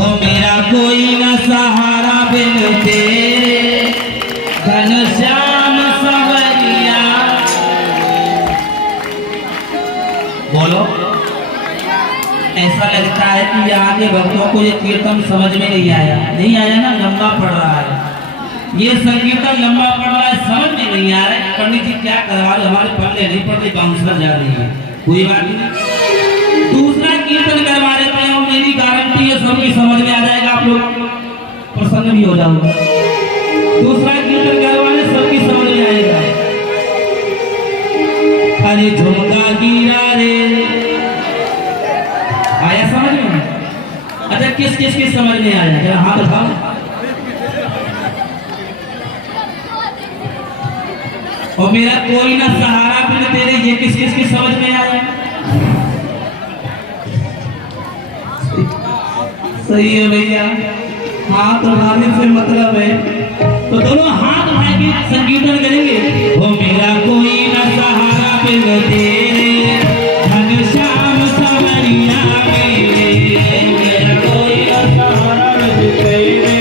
हो मेरा कोई न सहारा बिन तेरे घनश्याम सवरिया। बोलो, ऐसा लगता है कि आगे भक्तों को ये कीर्तन समझ में नहीं आया ना, लंबा पड़ रहा है, ये संकीर्तन लंबा पड़ रहा है, समझ में नहीं आ रहा है। पंडित जी क्या करवा रहे, हमारे पढ़ने नहीं पढ़ते, काउंसलर जा रही है, कोई बात नहीं, दूसरा कीर्तन करवा देते हैं और मेरी गारंटी है सबकी समझ में आ जाएगा, आप लोग प्रसन्न भी हो जाओगे। दूसरा कीर्तन करवाने सबकी समझ में आएगा। अरे झुमका गिरा रे, आया समझ में? अच्छा किस किस की समझ में आया, जरा हाथ उठाओ। और मेरा कोई ना सहारा बिन तेरे, ये किस किस की समझ में आया? सही है भैया, हाथ उठाने से मतलब है, तो दोनों हाथ उठा के संकीर्तन करेंगे। ओ मेरा कोई ना सहारा बिन तेरे घनश्याम सवरिया मेरे, मेरा कोई ना सहारा बिन तेरे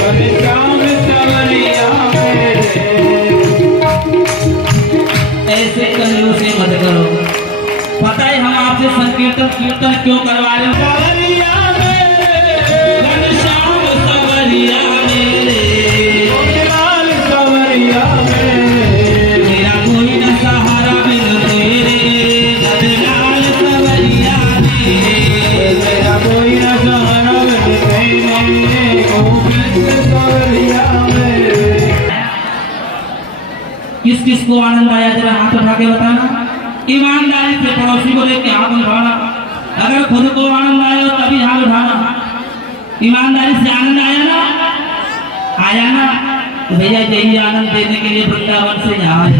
घनश्याम सवरिया मेरे। ऐसे कंजूस से मत करो, पता है हम आपसे संकीर्तन कीर्तन क्यों करवा रहे हैं? किस किस को आनंद आया, जरा हाथ उठा के बताना। ईमानदारी से पड़ोसी को लेके हाथ उठाना, अगर खुद को आनंद आया हो तभी हाथ उठाना। ईमानदारी से आनंद आया ना, तो भैया यही आनंद देने के लिए वृंदावन से यहाँ आए।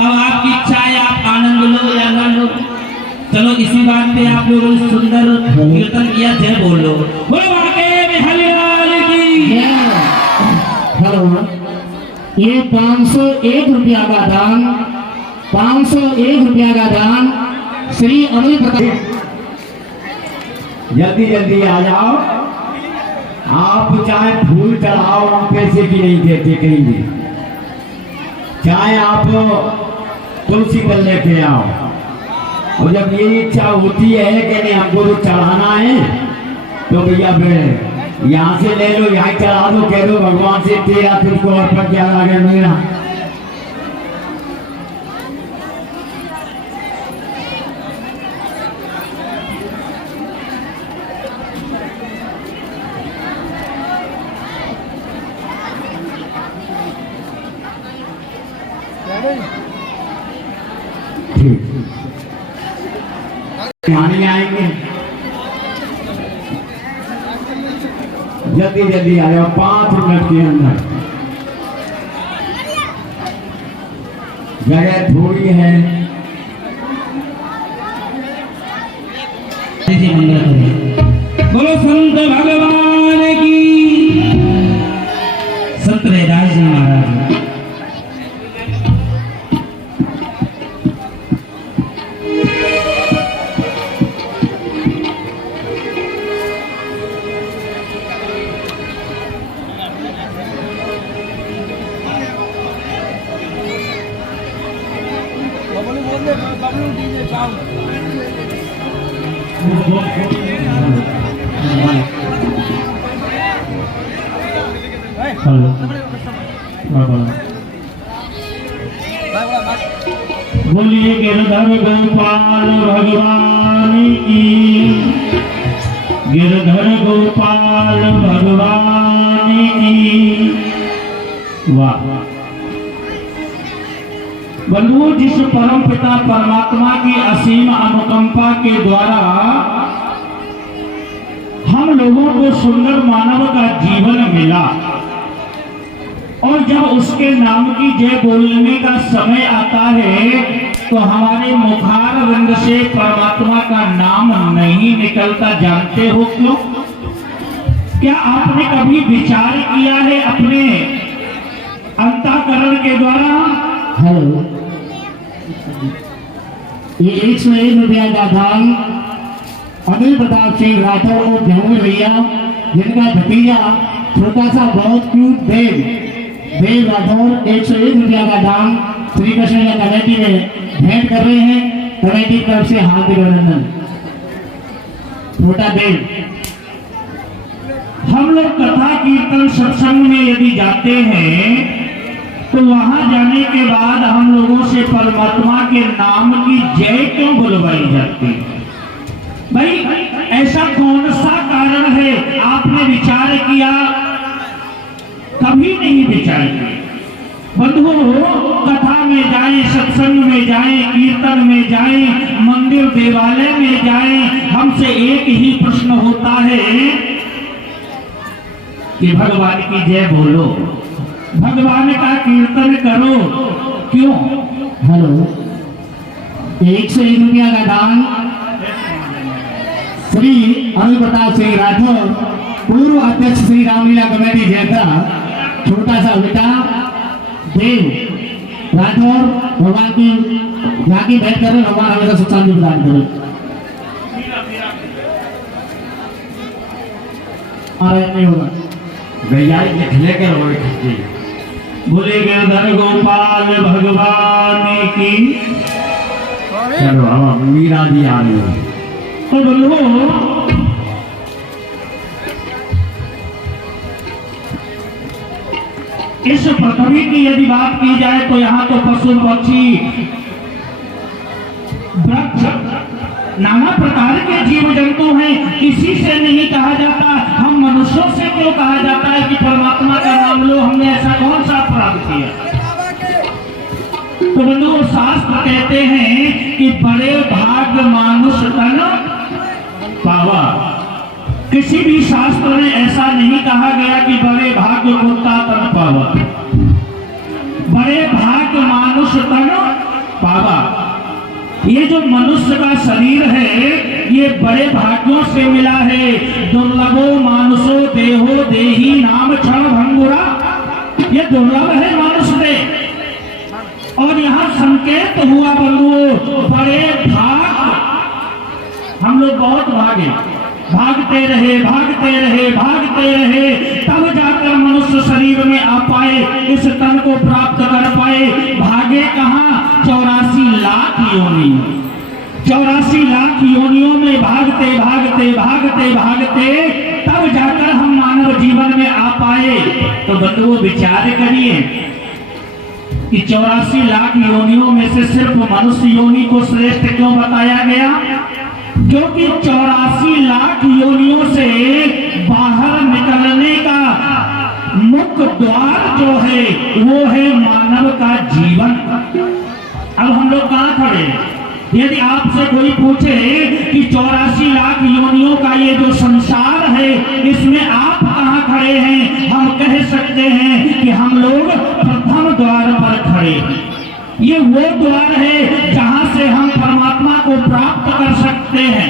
अब आपकी इच्छा है, आप आनंद लो या न लो, चलो इसी बात पे आप लोगों ने सुंदर कीर्तन किया, जय बोल लो, बोलो वाके बिहारी की। हेलो, ये 501 रुपया का दान, 501 रुपया का दान श्री अनिल प्रताप। जल्दी जल्दी आ जाओ, आप चाहे फूल चढ़ाओ, हम पैसे भी नहीं देते कहीं भी, चाहे आप तुलसी पर लेके आओ। और जब ये इच्छा होती है कि नहीं हमको तो चढ़ाना है, तो भैया फिर यहाँ से ले लो, यहाँ चढ़ा दो, कह दो भगवान से तेरा तुझको अर्पण क्या लगे मेरा। पानी आएंगे, जल्दी जल्दी आ जाओ, 5 मिनट के अंदर, जगह थोड़ी है। बोलो संत भगवान की, संत रैदास जी महाराज। बोलिए गिरधर गोपाल भगवान की, गिरधर गोपाल भगवान की। वाह बंधु, जिस परम पिता परमात्मा की असीम अनुकंपा के द्वारा हम लोगों को सुंदर मानव का जीवन मिला, और जब उसके नाम की जय बोलने का समय आता है तो हमारे मुखार विंद से परमात्मा का नाम नहीं निकलता। जानते हो क्यों? क्या आपने कभी विचार किया है अपने अंतःकरण के द्वारा? हेलो, ये 101 रुपया का दान अनिल प्रताप सिंह राठौर और जमुई भैया, जिनका भतीजा छोटा सा बहुत क्यूट देव राठौर 101 रुपया का दान श्री कृष्ण कमेटी में भेंट कर रहे हैं। कमेटी की तरफ से हार्दिक अभिनंदन। छोटा देव, हम लोग कथा कीर्तन सत्संग में यदि जाते हैं तो वहां जाने के बाद हम लोगों से परमात्मा के नाम की जय क्यों बुलवाई जाती है? भाई ऐसा कौन सा कारण है? आपने विचार किया? कभी नहीं विचार किया। बंधुओं, कथा में जाएं, सत्संग में जाएं, कीर्तन में जाएं, मंदिर देवालय में जाएं, हमसे एक ही प्रश्न होता है कि भगवान की जय बोलो, भगवान का कीर्तन करो। क्यों? हेलो, 101 रुपया का दान श्री अनिल प्रताप सिंह राठौर, पूर्व अध्यक्ष श्री रामलीला कमेटी जैसा छोटा सा बेटा देव राठौर, भगवान की जाकी भेंट करें, भगवान हमेशा सुख शांति प्रदान करें। नहीं होगा भैया लिखने के रोए खींचे बोले गिरधर गोपाल भगवान की। चलो अब मीरा जी आ रही है। तो बोलो, इस पृथ्वी की यदि बात की जाए तो यहाँ तो पशु पक्षी वृक्ष नाना प्रकार के जीव जंतु हैं। किसी से नहीं कहा जाता, हम मनुष्यों से क्यों कहा जाता है कि परमात्मा का नाम लो? हमने ऐसा कौन सा अपराध किया? तो बंधुओं, शास्त्र कहते हैं कि बड़े भाग मानुष तन पावा। किसी भी शास्त्र में ऐसा नहीं कहा गया कि बड़े भाग्य कुत्ता तन पावा। बड़े भाग्य मानुष तन पावा। ये जो मनुष्य का शरीर है ये बड़े भाग्यों से मिला है। दुर्लभो मानुषो देहो देही नाम क्षण भंगुरा। ये दुर्लभ है मनुष्य देह। और यहाँ संकेत हुआ बंधुओं, बड़े भाग। हम लोग बहुत भागे, भागते रहे भागते रहे भागते रहे, तब जाकर मनुष्य शरीर में आ पाए, इस तन को प्राप्त कर पाए। भागे कहाँ? 84 लाख योनि। 84 लाख योनियों में भागते भागते भागते भागते तब जाकर हम मानव जीवन में आ पाए। तो बंधुओं, विचार करिए कि 84 लाख योनियों में से सिर्फ मनुष्य योनि को श्रेष्ठ क्यों बताया गया? क्योंकि 84 लाख योनियों से बाहर निकलने का मुख्य द्वार जो है वो है मानव का जीवन। अब हम लोग कहाँ खड़े? यदि आपसे कोई पूछे कि 84 लाख योनियों का ये जो संसार है इसमें आप कहाँ खड़े हैं, हम कह सकते हैं कि हम लोग प्रथम द्वार पर खड़े हैं। ये वो द्वार है जहां से हम परमात्मा को प्राप्त कर सकते हैं,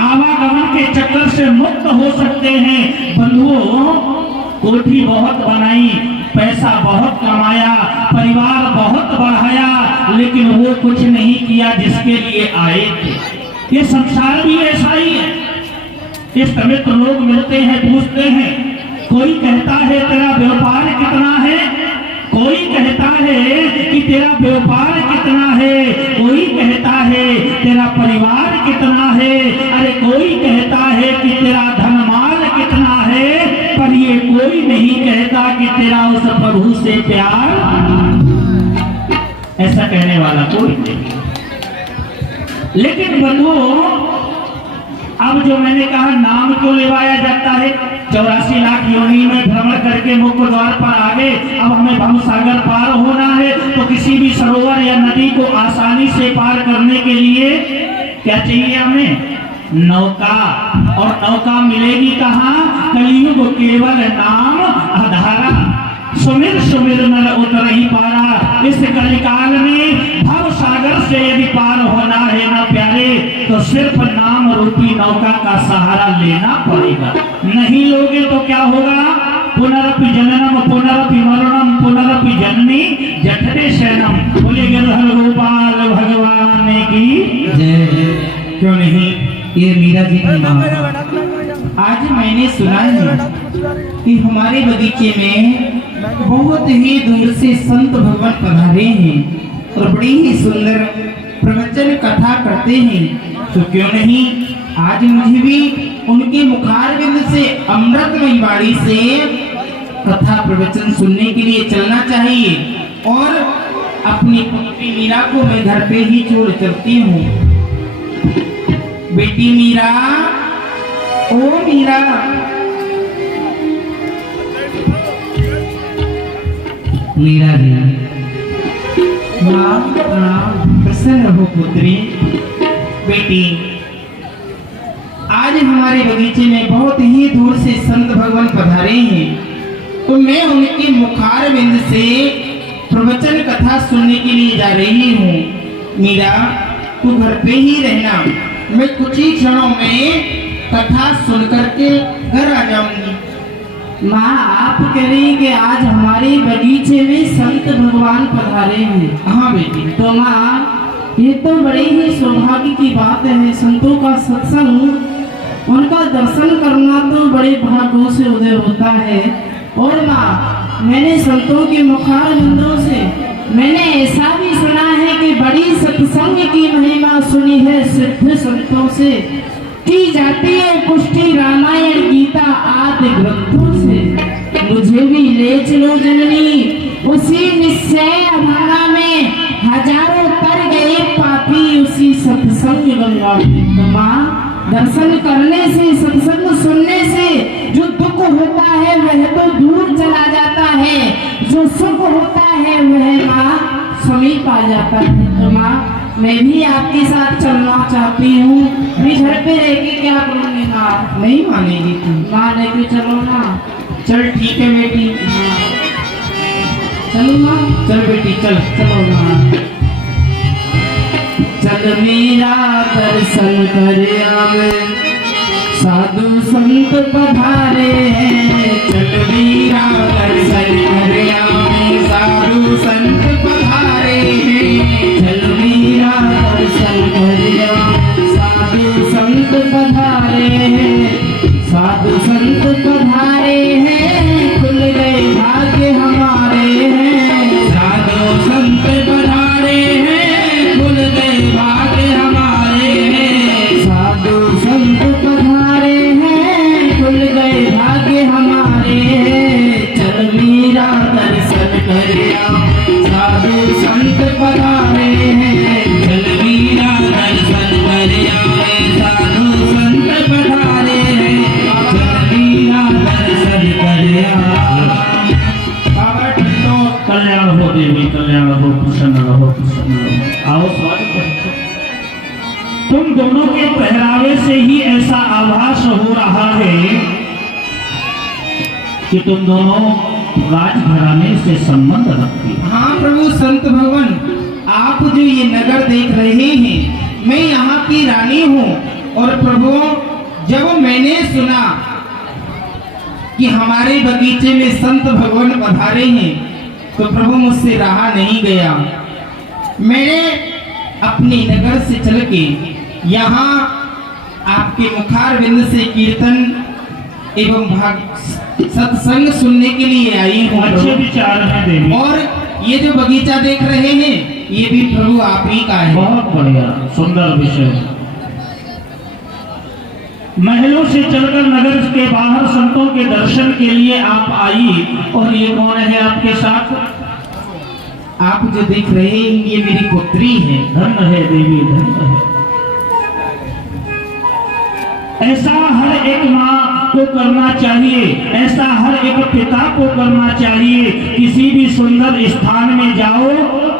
आवागमन के चक्कर से मुक्त हो सकते हैं। बंधुओं, कोठी बहुत बनाई, पैसा बहुत कमाया, परिवार बहुत बढ़ाया, लेकिन वो कुछ नहीं किया जिसके लिए आए थे। ये संसार भी ऐसा ही है। इस मित्र लोग मिलते हैं, पूछते हैं, कोई कहता है तेरा व्यापार कितना है, कोई कहता है कि तेरा व्यापार कितना है, कोई कहता है तेरा परिवार कितना है, अरे कोई कहता है कि तेरा धनमाल कितना है, पर ये कोई नहीं कहता कि तेरा उस प्रभु से प्यार। ऐसा कहने वाला कोई नहीं। लेकिन बंधुओं, अब जो मैंने कहा नाम क्यों लेवाया जाता है? 84 लाख योनि में भ्रमण करके मुख्य द्वार पर आ गए। अब हमें भव सागर पार होना है तो किसी भी सरोवर या नदी को आसानी से पार करने के लिए क्या चाहिए हमें? नौका। और नौका मिलेगी कहाँ? कलियुग केवल नाम आधारा। सुमिर सुमिर नर उतर ही पारा। इस कलिकाल में भव सागर से यदि पार होना है ना प्यारे, तो सिर्फ नाम रूपी नौका का सहारा लेना पड़ेगा। नहीं लोगे तो क्या होगा? पुनरपि जननम पुनरपि मरणम पुनरपि जननी जठरे शयनम। बोले गिरधर गोपाल भगवान की जय। क्यों नहीं? ये मीरा जी की माँ। आज मैंने सुना है कि हमारे बगीचे में बहुत ही दूर से संत भगवान पधारे हैं और बड़ी ही सुंदर प्रवचन कथा करते हैं। तो क्यों नहीं आज मुझे भी उनके मुखारविंद से अमृतमयी वाणी से कथा प्रवचन सुनने के लिए चलना चाहिए। और अपनी पुत्री मीरा को मैं घर पे ही छोड़ चलती हूँ। बेटी मीरा, ओ मीरा, मीरा जी, माँ प्रसन्न रहो पुत्री। बेटी, आज हमारे बगीचे में बहुत ही दूर से संत भगवान पधारे हैं, तो मैं उनके मुखारविंद से प्रवचन कथा सुनने के लिए जा रही हूँ। मीरा, तू घर पे ही रहना, मैं कुछ ही क्षणों में कथा सुन करके घर आ जाऊंगी। माँ, आप कह रही हैं कि आज हमारे बगीचे में संत भगवान पधारे हैं। हाँ बेटी। तो माँ, ये तो बड़ी ही सौभाग्य की बात है। संतों का सत्संग, उनका दर्शन करना तो बड़े भाग्यों से उदय होता है। और माँ, मैंने संतों के मुखारविंदों से मैंने ऐसा भी सुना है कि बड़ी सत्संग की महिमा सुनी है सिद्ध संतों से, की जाती है पुष्टि रामायण गीता आदि ग्रंथों से। मुझे भी ले चलो जननी, उसी निश्चय अभागा में हजारों तर गए पापी उसी सत्संग गंगा में। तो माँ, दर्शन करने से, सत्संग सुनने से जो दुख होता है वह तो दूर चला जाता है, जो सुख होता है वह माँ समीप आ जाता है। तो माँ, मैं भी आपके साथ चलना चाहती हूँ। मैं घर पे रह के क्या करूँगी माँ? नहीं मानेगी तू? माँ, लेके चलो ना। चल ठीक है बेटी। चलो माँ। चल बेटी, चल। चलो माँ। चल मीरा दर्शन कर आवे, साधु संत पधारे हैं। चल मीरा दर्शन कर आवे, साधु संत पधारे हैं। चल मीरा दर्शन कर आवे, साधु संत पधारे हैं। साधु संत पधारे हैं, खुल गए भाग्य हमारे हैं। साधु संत पधारे हैं, खुल गए भाग्य हमारे हैं। साधु संत पधारे हैं, खुल गए भाग्य हमारे हैं। चल मीरा दर्शन कर आओ, साधु संत पधारे हैं। चल मीरा दर्शन कर आओ, साधु संत पधारे हैं। चल मीरा दर्शन कर आओ। बाबा ठंडो। कल्याण हो देवी, कल्याण हो, प्रसन्न रहो, प्रसन्न रहो। आओ स्वागत करो। तुम दोनों के पहरावे से ही ऐसा आभास हो रहा है कि तुम दोनों राजघराने से संबंध रखते हो। हाँ प्रभु संत भगवान, आप जो ये नगर देख रहे हैं, मैं यहाँ की रानी हूँ। और प्रभु, जब मैंने सुना कि हमारे बगीचे में संत भगवान पधारे हैं, तो प्रभु मुझसे रहा नहीं गया। मैंने अपने नगर से चल के यहाँ आपके मुखारविंद से कीर्तन एवं सत्संग सुनने के लिए आई हूँ। अच्छे विचार हैं देवी। और ये जो बगीचा देख रहे हैं, ये भी प्रभु आप ही का है। बहुत बढ़िया, सुंदर विषय। महलों से चलकर नगर के बाहर संतों के दर्शन के लिए आप आई, और ये कौन है आपके साथ? आप जो देख रहे हैं, ये मेरी पुत्री है। धन्य है देवी, धन्य है। ऐसा हर एक माँ को करना चाहिए, ऐसा हर एक पिता को करना चाहिए। किसी भी सुंदर स्थान में जाओ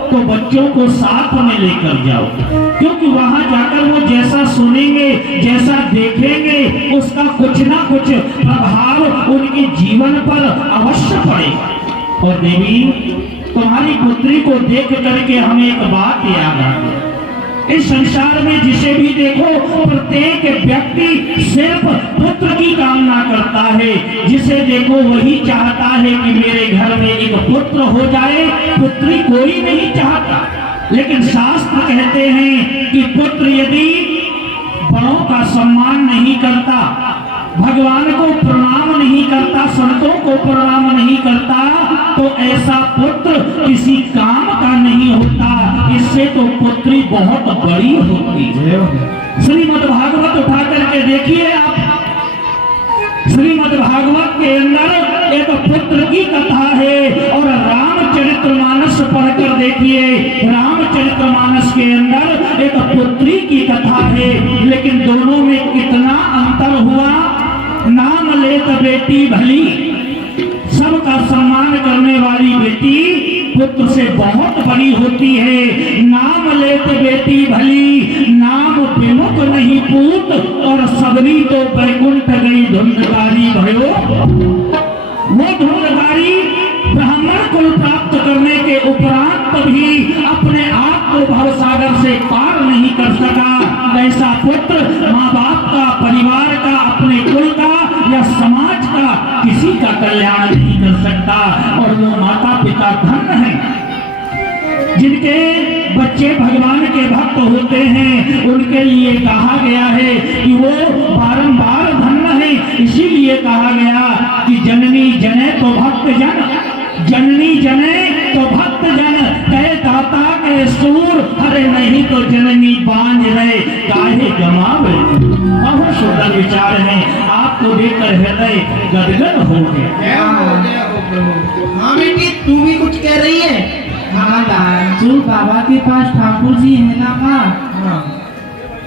तो बच्चों को साथ में लेकर जाओ, क्योंकि वहां जाकर वो जैसा सुनेंगे, जैसा देखेंगे, उसका कुछ ना कुछ प्रभाव उनके जीवन पर अवश्य पड़ेगा। और देवी, तुम्हारी पुत्री को देख करके हमें एक बात याद आ गई। इस संसार में जिसे भी देखो, प्रत्येक व्यक्ति सिर्फ पुत्र की कामना करता है। जिसे देखो वही चाहता है कि मेरे घर में एक पुत्र हो जाए, पुत्री कोई नहीं चाहता। लेकिन शास्त्र कहते हैं कि पुत्र यदि बड़ों का सम्मान नहीं करता, भगवान को प्रणाम नहीं करता, संतों को प्रणाम नहीं करता, तो ऐसा पुत्र किसी काम का नहीं होता। इससे तो पुत्री बहुत बड़ी होती है। श्रीमद् भागवत उठा करके देखिए आप, श्रीमद् भागवत के अंदर एक पुत्र की कथा है, और रामचरितमानस पढ़कर देखिए, रामचरितमानस के अंदर एक पुत्री की कथा है, लेकिन दोनों में कितना अंतर हुआ। नाम लेत बेटी भली, सबका सम्मान करने वाली बेटी पुत्र से बहुत बड़ी होती है। नाम लेत बेटी भली, नाम विमुख नहीं पूत, और सबरी तो बैकुंठ गई धुंधकारी भयो। वो धुंधकारी ब्राह्मण कुल प्राप्त करने के उपरांत भी अपने आप को भवसागर से पार नहीं कर सका। ऐसा पुत्र माँ बाप का, परिवार का, अपने कुल का या समाज का किसी का कल्याण नहीं कर सकता। और वो माता पिता धन्य हैं जिनके बच्चे भगवान के भक्त होते हैं, उनके लिए कहा गया है कि वो बारंबार धन्य है। इसीलिए कहा गया कि जननी जने तो भक्त जन, जननी जने तो भक्त जन, कहे दाता के सूर, अरे नहीं तो जननी बांझ रहे काहे गमावे। बहुत सुंदर विचार है, आपको देखकर हृदय गदगद हो गया। हाँ बेटी, तू भी कुछ कह रही है? हाँ जो बाबा के पास ठाकुर जी है ना माँ,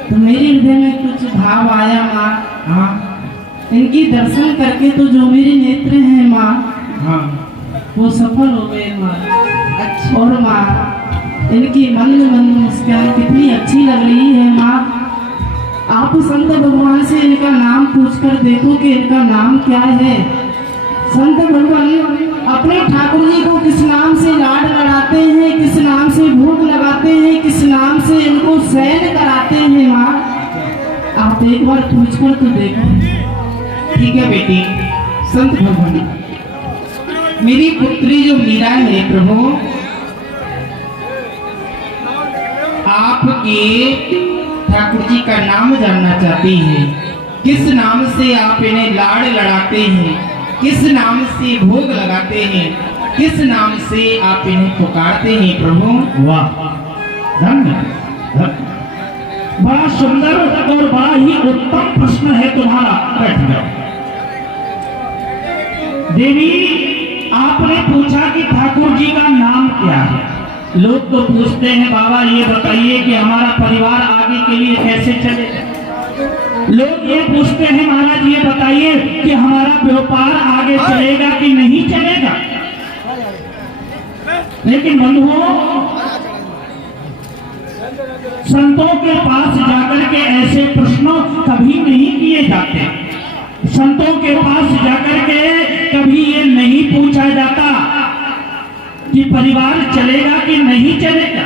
तो मेरे हृदय में कुछ भाव आया माँ। हाँ इनकी दर्शन करके तो जो मेरे नेत्र हैं माँ, हाँ वो सफल हो गए माँ। अच्छा। और माँ इनकी मंद मंद मुस्कान कितनी अच्छी लग रही है माँ। आप संत भगवान से इनका नाम पूछकर देखो कि इनका नाम क्या है। संत भगवान अपने ठाकुर जी को किस नाम से लाड लड़ाते हैं, किस नाम से भोग लगाते हैं, किस नाम से इनको शयन कराते हैं माँ। आप एक बार पूछकर तो देखो। ठीक है बेटी। संत भगवान, मेरी पुत्री जो मीरा है प्रभु, आपके ठाकुर जी का नाम जानना चाहती है। किस नाम से आप इन्हें लाड़ लड़ाते हैं, किस नाम से भोग लगाते हैं, किस नाम से आप इन्हें पुकारते हैं प्रभु? वाह, धन्य, धन्य। बड़ा सुंदर और बड़ा ही उत्तम प्रश्न है तुम्हारा। बैठ जाओ। देवी, आपने पूछा कि ठाकुर जी का नाम क्या है। लोग तो पूछते हैं बाबा ये बताइए कि हमारा परिवार आगे के लिए कैसे चलेगा। लोग ये पूछते हैं महाराज ये बताइए कि हमारा व्यापार आगे चलेगा कि नहीं चलेगा। लेकिन बंधुओं, संतों के पास जाकर के ऐसे प्रश्न कभी नहीं किए जाते। संतों के पास जाकर के कभी ये नहीं पूछा जाता कि परिवार चलेगा कि नहीं चलेगा।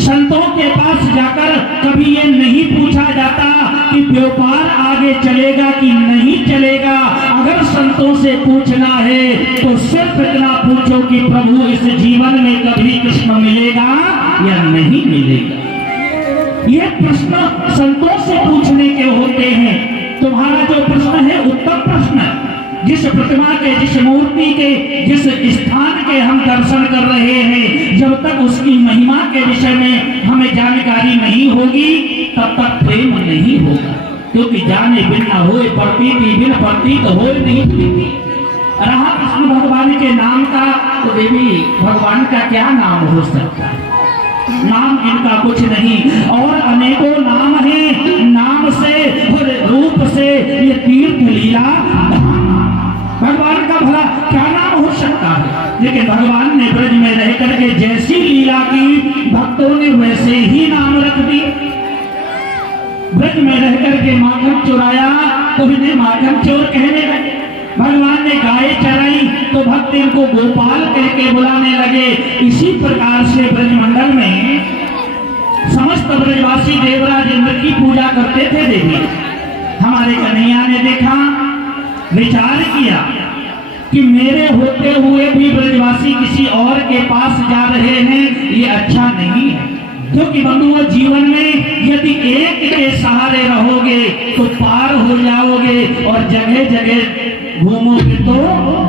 संतों के पास जाकर कभी ये नहीं पूछा जाता कि व्यापार आगे चलेगा कि नहीं चलेगा। अगर संतों से पूछना है तो सिर्फ इतना पूछो कि प्रभु इस जीवन में कभी कृष्ण मिलेगा या नहीं मिलेगा। ये प्रश्न संतों से पूछने के होते हैं। तुम्हारा जो प्रश्न है उत्तम प्रश्न है। जिस प्रतिमा के, जिस मूर्ति के, जिस स्थान के हम दर्शन कर रहे हैं, जब तक उसकी महिमा के विषय में हमें जानकारी नहीं होगी तब तक प्रेम नहीं होगा। क्योंकि जाने बिन न होए प्रतीति, बिन प्रतीत होए नहीं प्रीति। रहा कृष्ण भगवान के नाम का, तो देवी भगवान का क्या नाम हो सकता है। नाम इनका कुछ नहीं, और अनेकों नाम हैं। नाम से और रूप से ये तीर्थ लीला भगवान का भला क्या नाम हो सकता है। लेकिन भगवान ने ब्रज में रह करके जैसी लीला की, भक्तों ने वैसे ही नाम रख दिए। ब्रज में रह करके माखन चुराया तो इन्हें माखन चोर कहने लगे। भगवान ने गाय चराई तो भक्त इनको गोपाल कह के बुलाने लगे। इसी प्रकार से ब्रजमंडल में समस्त ब्रजवासी देवराज इंद्र की पूजा करते थे। देवी हमारे कन्हैया ने देखा, विचार किया कि मेरे होते हुए भी ब्रजवासी किसी और के पास जा रहे हैं, ये अच्छा नहीं है। क्योंकि बंधुओं जीवन में यदि एक के सहारे रहोगे तो पार हो जाओगे और जगह जगह घूमोगे तो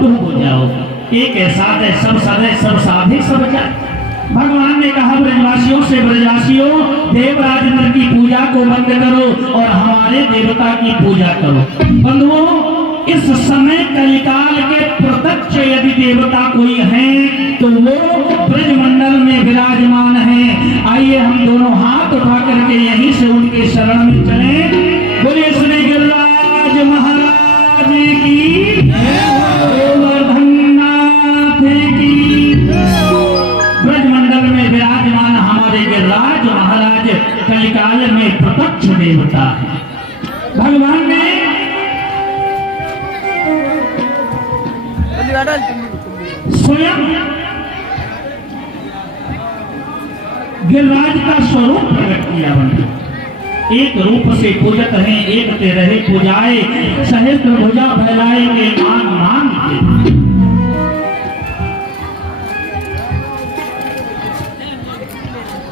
डूब जाओगे। एक ऐसा है सब सदे सब साधे सब जाए। भगवान ने कहा ब्रजवासियों से, ब्रजवासियों देवराज इंद्र की पूजा को बंद करो और हमारे देवता की पूजा करो। बंधुओं इस समय कलिकाल के प्रत्यक्ष यदि देवता कोई है तो वो ब्रजमंडल में विराजमान है। आइए हम दोनों हाथ उठा करके यहीं से उनके शरण में चलें। बोले श्री गिरिराज महाराज की, गोवर्धन नाथ की। ब्रजमंडल में विराजमान हमारे गिरिराज महाराज कलिकाल में प्रत्यक्ष देवता है। भगवान ने स्वयं गिरिराज का स्वरूप प्रकट किया। एक रूप से पूजत हैं, एक ते रहे पूजाए, सहस्त्र भुजा फैलाए के मान मान के।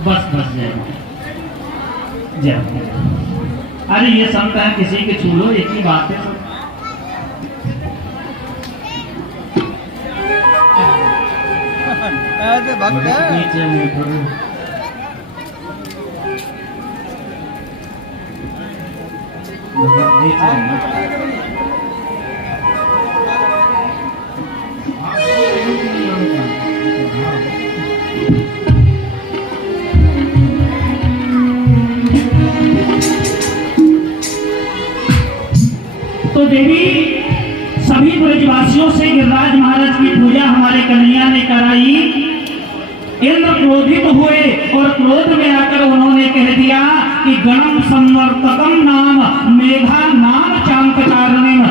बस बस जय। अरे ये संत है, किसी के छू लो, एक ही बात है। नीचे में तो देवी सभी ब्रजवासियों से गिरिराज महाराज की पूजा हमारे कन्हैया ने कराई। इंद्र क्रोधित हुए और क्रोध में आकर उन्होंने कह दिया कि गणम संवर्तकम नाम मेघा नाम चांकचारणिम।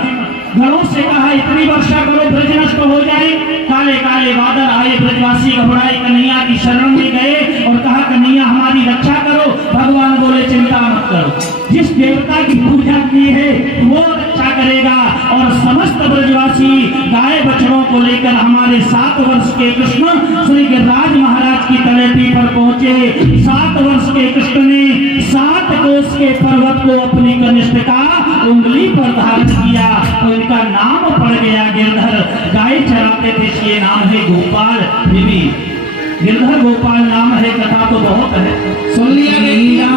गणों से कहा इतनी वर्षा करो ब्रज नष्ट हो जाए। काले काले बादल आए, ब्रजवासी घबराए, कन्हैया की शरण में गए और कहा कन्हैया हमारी रक्षा करो। भगवान बोले चिंता मत करो, जिस देवता की पूजा की है वो रक्षा करेगा। और समस्त ब्रजवासी गाय बछड़ों को लेकर हमारे 7 वर्ष के कृष्ण श्री गिरिराज महाराज की तलेटी पर पहुंचे। 7 वर्ष के कृष्ण ने 7 कोस के पर्वत को अपनी कनिष्ठ का उंगली पर धारण किया तो इनका नाम पड़ गया गिरधर। गाय चराते थे इसलिए नाम है गोपाल। देवी गिरधर गोपाल नाम है, कथा तो बहुत है, सुन लिया।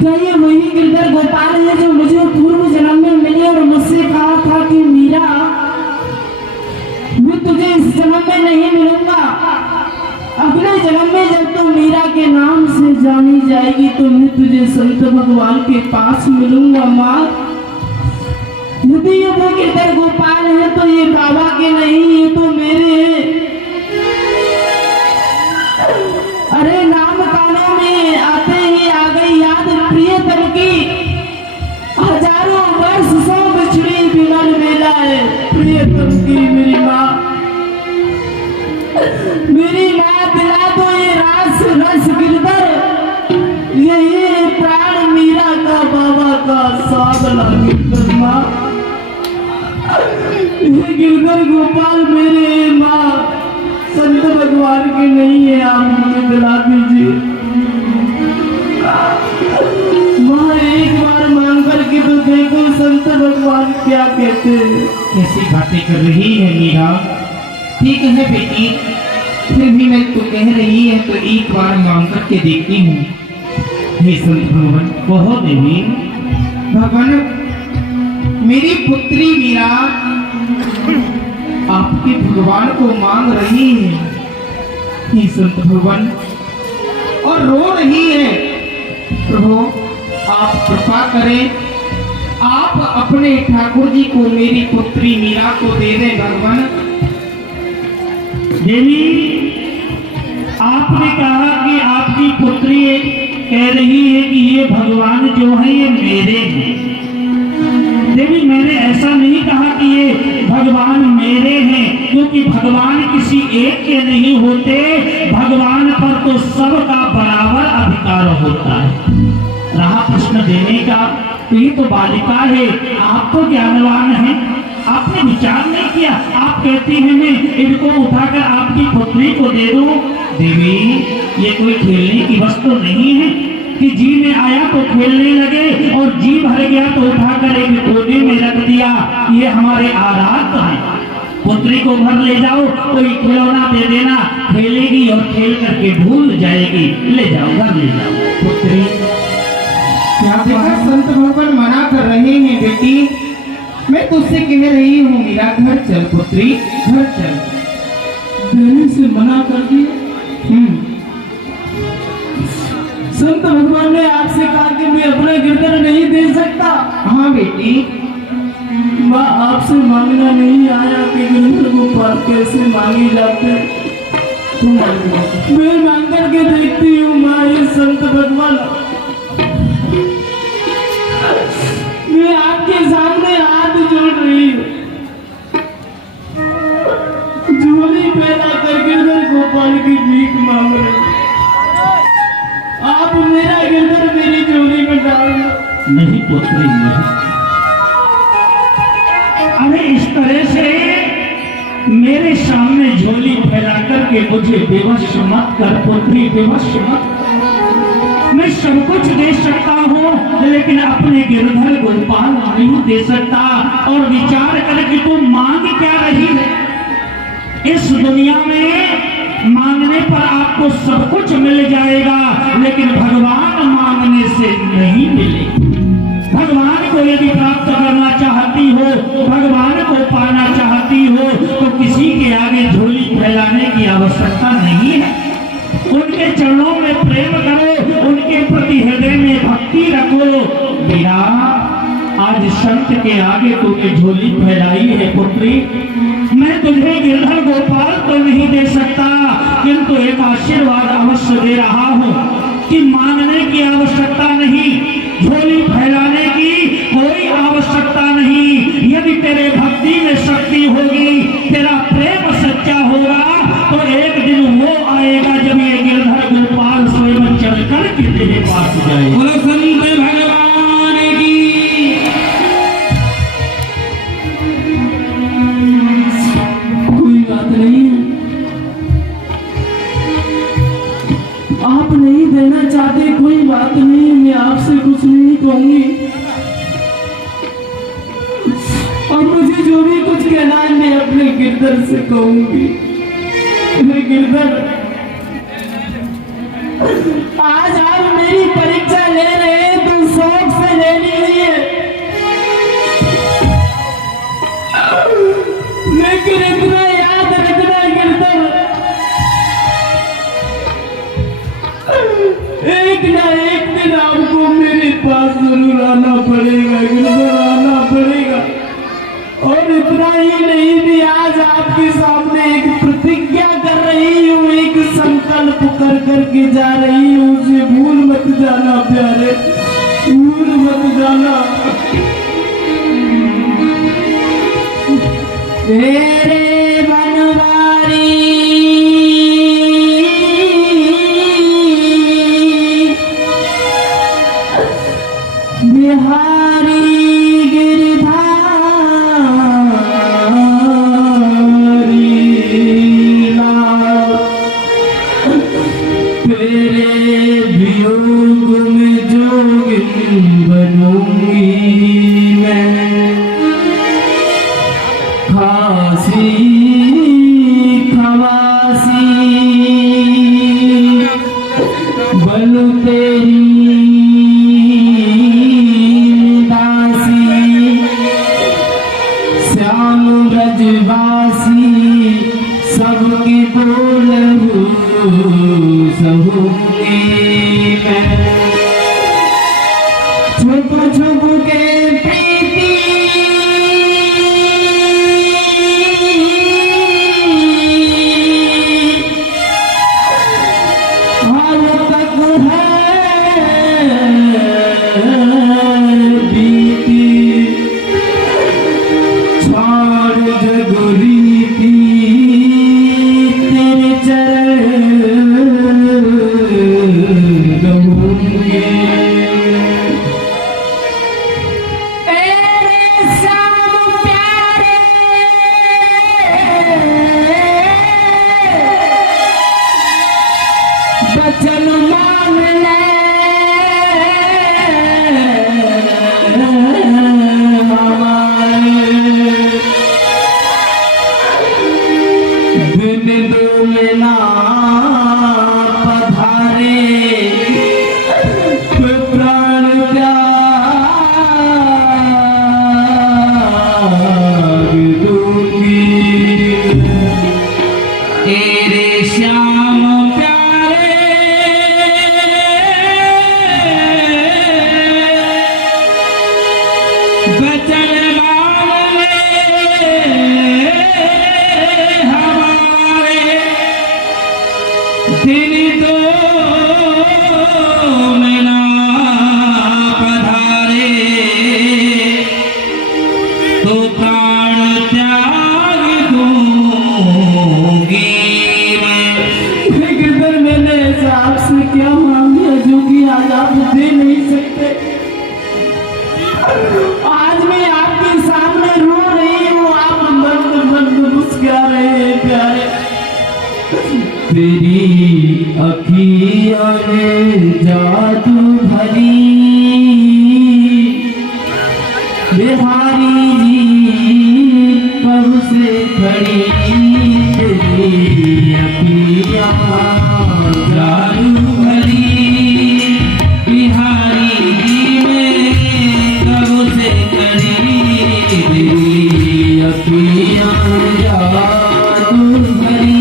क्या ये वही गिरधर गोपाल है जो मुझे पूर्व जन्म में मिले और मुझसे कहा था कि मीरा मैं तुझे इस जन्म में नहीं मिलूंगा, अगले जन्म में जब तू मीरा के नाम से जानी जाएगी तो मैं तुझे संत भगवान के पास मिलूंगा। माँ यदि ये वो गिरधर गोपाल है तो ये बाबा के नहीं, ये तो मेरे हैं। अरे नाम कानों में आते ही आ गई याद प्रियतम की, हजारों वर्ष सौ बिछड़ी विमल मेला है प्रियतम की। मेरी माँ दिला दो ये रस गिरधर, यही प्राण मीरा का बाबा का साधना गिरधर। माँ ये गिरधर गोपाल मेरे माँ संत भगवान के नहीं है, आप मुझे दिला दीजिए। माँ एक बार मांग करके तो देखो संत भगवान क्या कहते हैं। कैसी बातें कर रही है मीरा। ठीक है बेटी, फिर भी मैं तो कह रही है तो एक बार मांग करके देखती हूँ। हे संत भगवान, कहो देवी। भगवान मेरी पुत्री मीरा आपके भगवान को मांग रही है, हे संत भगवान, और रो रही है। प्रभु आप कृपा करें, आप अपने ठाकुर जी को मेरी पुत्री मीरा को दे दें। भगवान देवी आपने कहा कि आपकी पुत्री कह रही है कि ये भगवान जो है ये मेरे हैं। देवी मैंने ऐसा नहीं कहा कि ये भगवान मेरे हैं, क्योंकि भगवान किसी एक के नहीं होते, भगवान पर तो सबका बराबर अधिकार होता है। रहा प्रश्न देने का, तो ये तो बालिका है, आप तो ज्ञानवान हैं, आपने विचार नहीं किया। आप कहती हैं मैं इनको उठाकर आपकी पुत्री को दे दूं। देवी ये कोई खेलने की वस्तु नहीं है कि जी में आया तो खेलने लगे और जी भर गया तो उठाकर एक कोने में रख दिया। ये हमारे आराध्य हैं। पुत्री को घर ले जाओ, कोई खिलौना दे देना, खेलेगी और खेल करके भूल जाएगी। ले जाओ, घर ले जाओ। पुत्री क्या देखा, संत भगवान मना कर रहे हैं बेटी, मैं तुझसे कह रही हूँ मेरा घर चल पुत्री, घर चल। देने से मना कर दिया। संत भगवान ने आपसे कहा कि मैं अपना गिरधर नहीं दे सकता। हाँ बेटी, माँ आपसे मांगना नहीं आया कि गिरधर गोपाल कैसे मांगे जाते हैं। मैं मांग करके देखती हूँ माँ, ये संत भगवान, मैं आपके सामने हाथ जोड़ रही हूँ, झोली फैला कर गिरधर गोपाल की भीख मांग रही हूँ। आप मेरा गिरधर मेरी झोली में डाल दो। नहीं पुत्री नहीं। अरे इस तरह से मेरे सामने झोली फैला करके मुझे विवश मत कर पुत्री, विवश मत। मैं सब कुछ दे सकता हूँ, लेकिन अपने गिरधर गोपाल नहीं दे सकता। और विचार कर कि तू मांग क्या रही है। इस दुनिया में मांगने पर आपको सब कुछ मिल जाएगा, लेकिन भगवान मांगने से नहीं मिले। भगवान को यदि प्राप्त करना चाहती हो, भगवान को पाना चाहती हो, तो किसी के आगे झोली फैलाने की आवश्यकता नहीं है। उनके चरणों में प्रेम करो, उनके प्रति हृदय में भक्ति रखो। बिना आज संत के आगे तूने झोली फैलाई है पुत्री। मैं तुझे गिरधर गोपाल तो नहीं दे सकता, किंतु एक आशीर्वाद अवश्य दे रहा हूँ कि मांगने की आवश्यकता नहीं, झोली फैलाने की कोई आवश्यकता नहीं। यदि तेरे भक्ति में शक्ति होगी, तेरा प्रेम सच्चा होगा, तो एक दिन वो आएगा जब ये गिरधर गोपाल स्वयं चल कर के तेरे पास जाए। बोलो संत भगवान की। कोई बात नहीं है, आप नहीं देना चाहते, कोई बात नहीं, मैं आपसे कुछ नहीं कहूंगी। और मुझे जो भी कुछ कहना है मैं अपने गिरधर से कहूंगी। मैं गिरधर, आज आप मेरी परीक्षा ले रहे हैं तो शौक से ले लीजिए, लेकिन इतना याद रखना गिरधर, एक ना एक दिन आपको मेरे पास जरूर आना पड़ेगा गिरधर, आना पड़ेगा। और इतना ही नहीं भी आज आपके सामने एक प्रतिज्ञा कर रही हूँ, एक संकल्प कर करके जा रही हूँ, उसे भूल मत जाना प्यारे, भूल मत जाना। तेरे बनवारी बिहारी है दिन दो में ना पधारे तो प्राण त्याग दूंगी। तेरे श्याम प्यारे बचन मान ले हमारे, दिन दो में ना पधारे तो प्राण त्याग दूंगी मैं। लेकिन फिर मैंने साहब से क्या मांग लिया जो कि आज आप दे नहीं सकते। आज मैं आपके सामने रो रही हूँ, आप मंद मंद मुस्कुरा रहे हैं प्यारे। तेरी अखियों ने जादू भरी बिहारी जी कब से खड़ी। तेरी अखियाँ जादू भरी बिहारी जी में कब से खड़ी। तेरी अखियाँ जादू भरी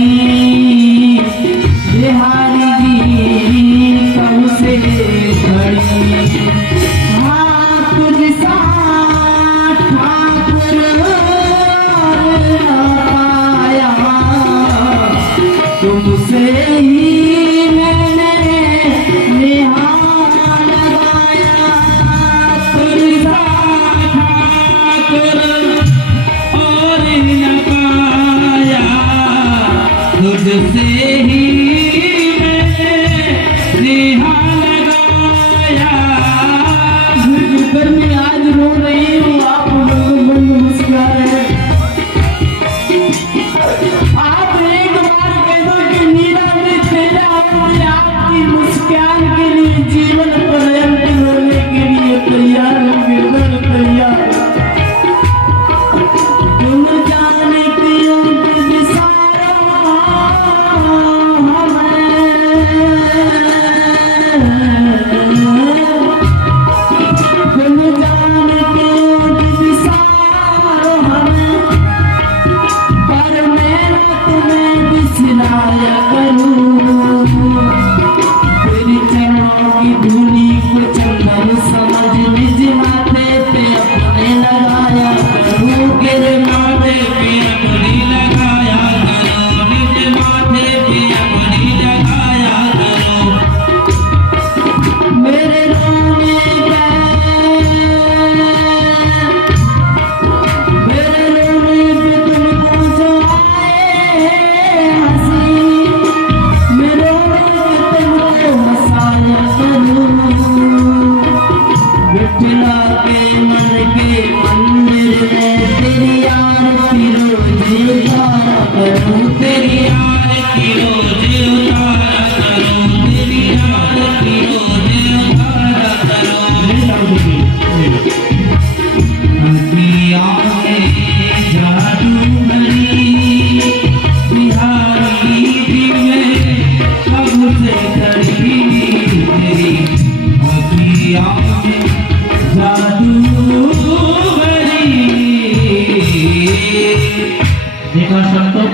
बिहारी जी कब से खड़ी। हाँ तुझ सा ठाकुर पाया, तुमसे ही मैंने निहार लगाया। तुझसा ठाकुर और न पाया, तुझसे ही मैंने नेहा लगाया। फिर मैं आज रो रही हूँ, आप लोग बंद मुस्कुरा रहे हैं। आप एक बार कह दो कि मीरा ने तेरा अपने आपकी मुस्कान के लिए जीवन पर्यंत रोने के लिए तैयार हो, गिरधर तैयार। तुम जाने क्यों बिसारा तुम जाने क्यों बिसारो हमें, पर मैं ना तुम्हें बिसराया करूं। तेरी चरणों की धूली को चंदन समझ निज माथे पे अपने लगाया करूं। तेरे माथे पे अपनी लगाया करो, निज माथे पे अपनी लगाया करो। मेरे रोने पे तुमको जो आए हंसी, मेरे रोने पे तुमको हंसाया करूं। विठला के मन के मंदिर में तेरी आरती रोज उतारा करूं। तेरी आरती रोज उतारा करो, तेरी आरती रोज उतारा करो। अखियाँ में जादू भरी बिहारी जी में कब से खड़ी। तेरी अखियाँ में जादू भरी। देखा संतों